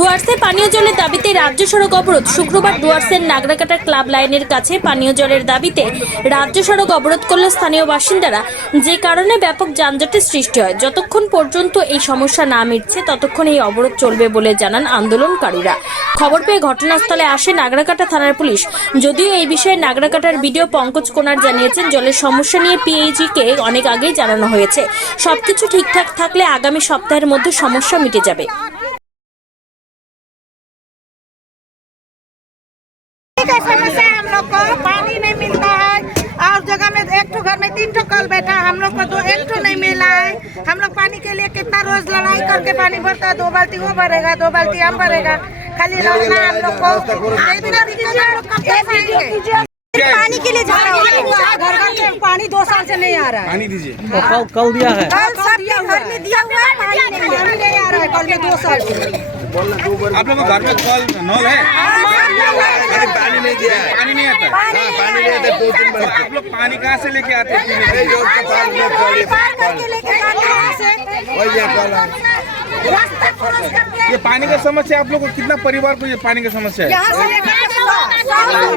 ডুয়ার্সে পানীয় জলের দাবিতে রাজ্য সড়ক অবরোধ। শুক্রবার ডুয়ার্সের নাগরাকাটা ক্লাব লাইনের কাছে পানীয় জলের দাবিতে রাজ্য সড়ক অবরোধ করল স্থানীয় বাসিন্দারা। যে কারণে ব্যাপক যানজটের সৃষ্টি হয়। যতক্ষণ পর্যন্ত এই সমস্যা না মিটছে, ততক্ষণ এই অবরোধ চলবে বলে জানান আন্দোলনকারীরা। খবর পেয়ে ঘটনাস্থলে আসে নাগরাকাটা থানার পুলিশ। যদিও এই বিষয়ে নাগরাকাটার ভিডিও পঙ্কজ কোনার জানিয়েছেন, জলের সমস্যা নিয়ে পিএইচি কে অনেক আগেই জানানো হয়েছে। সবকিছু ঠিকঠাক থাকলে আগামী সপ্তাহের মধ্যে সমস্যা মিটে যাবে। समस्या है हम लोग को पानी नहीं मिलता है। और जगह में एक ठो घर में तीन ठो कल बैठा हम लोग को दो एक ठो नहीं मिला है। हम लोग पानी के लिए कितना रोज लड़ाई करके पानी भरता है। दो बाल्टी वो भरेगा दो बाल्टी हम भरेगा। खाली लड़ना हम लोग को। है? पानी के लिए है। घर घर में पानी दो साल से नहीं आ रहा है। पानी दीजिए। तो कल कल दिया है। कल सबके घर में दिया हुआ है। पानी नहीं आ रहा है। कल में दो साल से। आप लोग के घर में कल नल है। पानी पानी नहीं दिया है पानी नहीं आता। पानी नहीं आता दो दिन बाद आप लोग पानी कहाँ से लेके आते हैं? पीने के लिए? हैं करके। ये पानी का समस्या आप लोग को कितना परिवार को ये पानी का समस्या है? यहाँ से लेकर